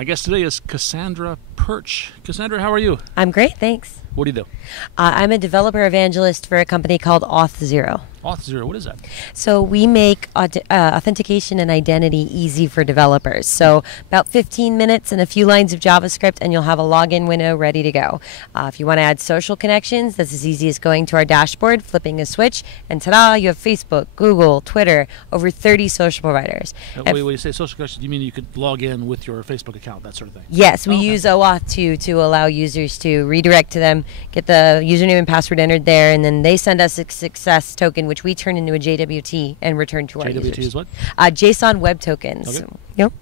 My guest today is Kassandra Perch. Kassandra, how are you? I'm great, thanks. What do you do? I'm a developer evangelist for a company called Auth0. Auth0, what is that? So we make authentication and identity easy for developers. So about 15 minutes and a few lines of JavaScript and you'll have a login window ready to go. If you want to add social connections, that's as easy as going to our dashboard, flipping a switch, and ta-da, you have Facebook, Google, Twitter, over 30 social providers. When you say social connections, you mean you could log in with your Facebook account, that sort of thing? Yes, we use Auth0 to allow users to redirect to them, get the username and password entered there, and then they send us a success token, which we turn into a JWT and return to our users. JWT is what? JSON Web Tokens. Okay. Yep.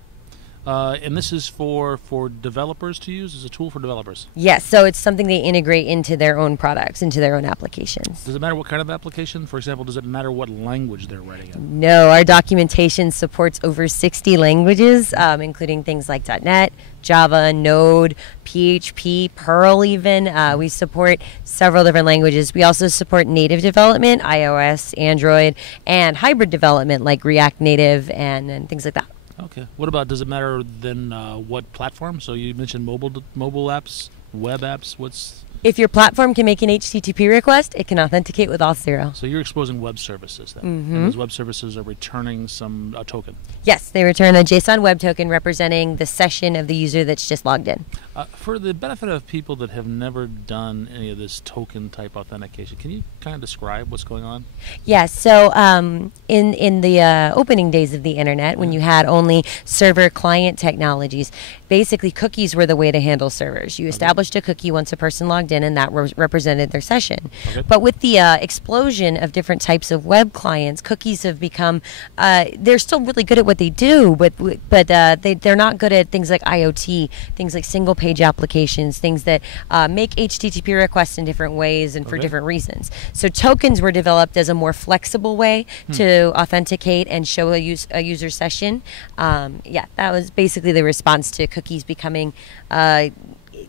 And this is for developers to use? It's a tool for developers? Yes, so it's something they integrate into their own products, into their own applications. Does it matter what kind of application? For example, does it matter what language they're writing in? No, our documentation supports over 60 languages, including things like .NET, Java, Node, PHP, Perl even. We support several different languages. We also support native development, iOS, Android, and hybrid development like React Native and things like that. Okay. What about, does it matter then what platform? So you mentioned mobile apps, web apps. What's... If your platform can make an HTTP request, it can authenticate with Auth0. So you're exposing web services then. Mm-hmm. And those web services are returning a token. Yes, they return a JSON Web Token representing the session of the user that's just logged in. For the benefit of people that have never done any of this token type authentication, can you kind of describe what's going on? Yes, so in the opening days of the internet, when you had only server-client technologies, basically cookies were the way to handle servers. You established a cookie once a person logged in, and that represented their session. Okay. But with the explosion of different types of web clients, cookies have become, they're still really good at what they do, but they're not good at things like IoT, things like single-page applications, things that make HTTP requests in different ways and for different reasons. So tokens were developed as a more flexible way to authenticate and show a user session. Yeah, that was basically the response to cookies becoming...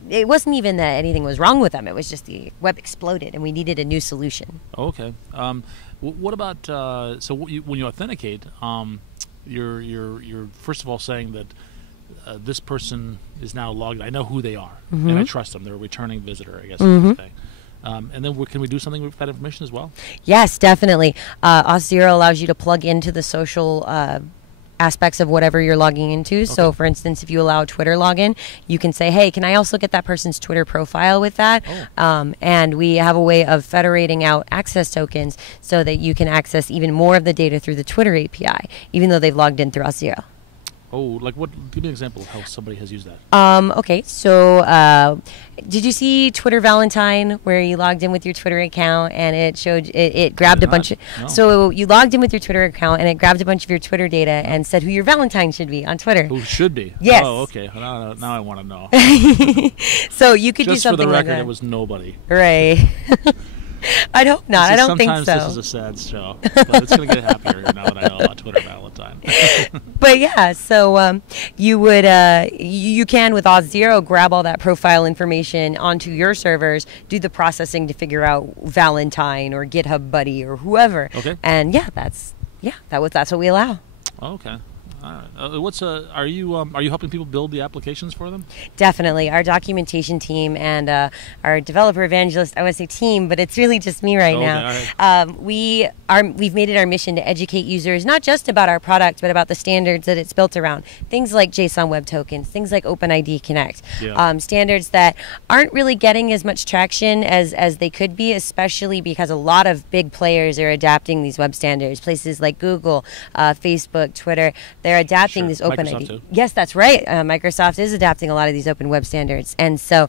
it wasn't even that anything was wrong with them. It was just the web exploded, and we needed a new solution. Okay. What about when you authenticate? You're first of all saying that this person is now logged. I know who they are, and I trust them. They're a returning visitor, I guess. Is the thing. And then can we do something with that information as well? Yes, definitely. Auth0 allows you to plug into the social aspects of whatever you're logging into. Okay. So, for instance, if you allow Twitter login, you can say, hey, can I also get that person's Twitter profile with that? Oh. And we have a way of federating out access tokens so that you can access even more of the data through the Twitter API, even though they've logged in through Auth0. Oh, like what? Give me an example of how somebody has used that. Okay, so did you see Twitter Valentine, where you logged in with your Twitter account and it showed it grabbed a bunch of... No. So you logged in with your Twitter account and it grabbed a bunch of your Twitter data and said who your Valentine should be on Twitter. Who should be? Yes. Oh, okay. Now I want to know. So you could do something like that. Just for the record, it was nobody. Right. I'd hope not. I don't think so. Sometimes this is a sad show, but it's going to get happier now that I know about Twitter Valentine. But yeah, so you would you can with Auth0 grab all that profile information onto your servers, do the processing to figure out Valentine or GitHub Buddy or whoever. Okay. And yeah, that's what we allow. Okay. Are you helping people build the applications for them? Definitely. Our documentation team and our developer evangelist, I would say team, but it's really just me right now. We've made it our mission to educate users not just about our product, but about the standards that it's built around. Things like JSON Web Tokens, things like OpenID Connect, standards that aren't really getting as much traction as they could be, especially because a lot of big players are adapting these web standards. Places like Google, Facebook, Twitter, they're adapting these open ID. Yes, that's right. Microsoft is adapting a lot of these open web standards. And so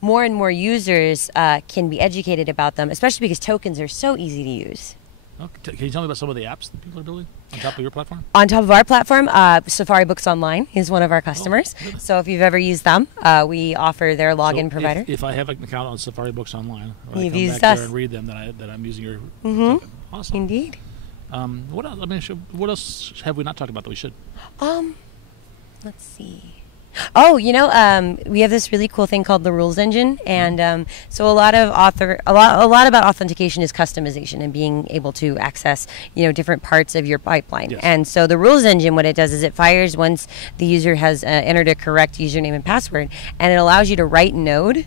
more and more users can be educated about them, especially because tokens are so easy to use. Okay. Can you tell me about some of the apps that people are building on top of your platform? On top of our platform, Safari Books Online is one of our customers. Oh, really? So if you've ever used them, we offer their login provider. If I have an account on Safari Books Online, you've used us. There and read them, that I'm using your token. Awesome. Indeed. What else have we not talked about that we should? Let's see. Oh, we have this really cool thing called the rules engine, and so a lot about authentication is customization and being able to access different parts of your pipeline. Yes. And so the rules engine, what it does is it fires once the user has entered a correct username and password, and it allows you to write Node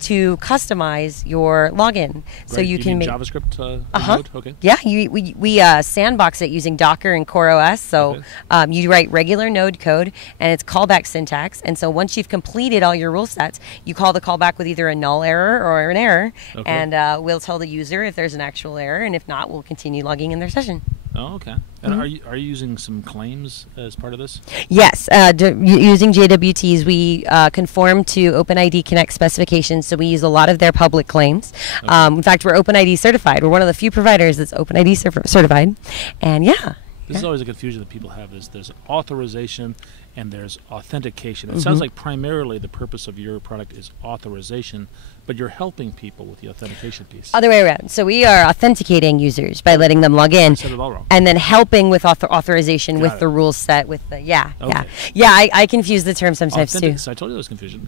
to customize your login. So you can make JavaScript Node? Okay. Yeah, we sandbox it using Docker and CoreOS. So you write regular Node code, and it's callback syntax. And so once you've completed all your rule sets, you call the callback with either a null error or an error, and we'll tell the user if there's an actual error, and if not, we'll continue logging in their session. Oh, okay. And are you using some claims as part of this? Yes, using JWTs, we conform to OpenID Connect specifications, so we use a lot of their public claims. Okay. In fact, we're OpenID certified. We're one of the few providers that's OpenID certified, and yeah. This is always a confusion that people have. There's authorization and there's authentication. It sounds like primarily the purpose of your product is authorization, but you're helping people with the authentication piece. Other way around. So we are authenticating users by letting them log in, said it all wrong. And then helping with authorization with the rules set. I confuse the term sometimes too. So I told you there was confusion.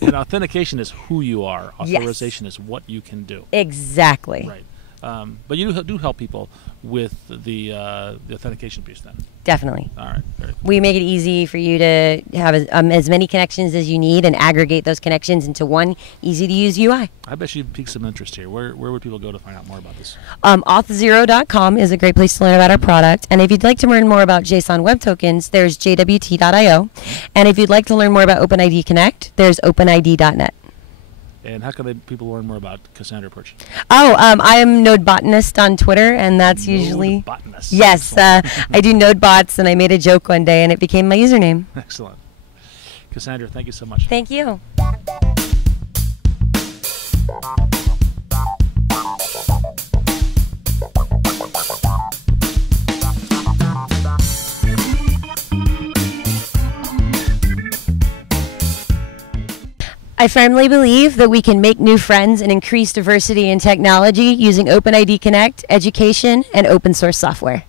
And authentication is who you are. Authorization is what you can do. Exactly. Right. But you do help people with the authentication piece then. Definitely. All right. We make it easy for you to have as many connections as you need and aggregate those connections into one easy-to-use UI. I bet you piqued some interest here. Where would people go to find out more about this? Auth0.com is a great place to learn about our product. And if you'd like to learn more about JSON Web Tokens, there's jwt.io. And if you'd like to learn more about OpenID Connect, there's openid.net. And how can people learn more about Kassandra Perch? I am Node Botanist on Twitter, and that's usually... Node Botanist. Yes, I do Node bots, and I made a joke one day, and it became my username. Excellent. Kassandra, thank you so much. Thank you. I firmly believe that we can make new friends and increase diversity in technology using OpenID Connect, education, and open source software.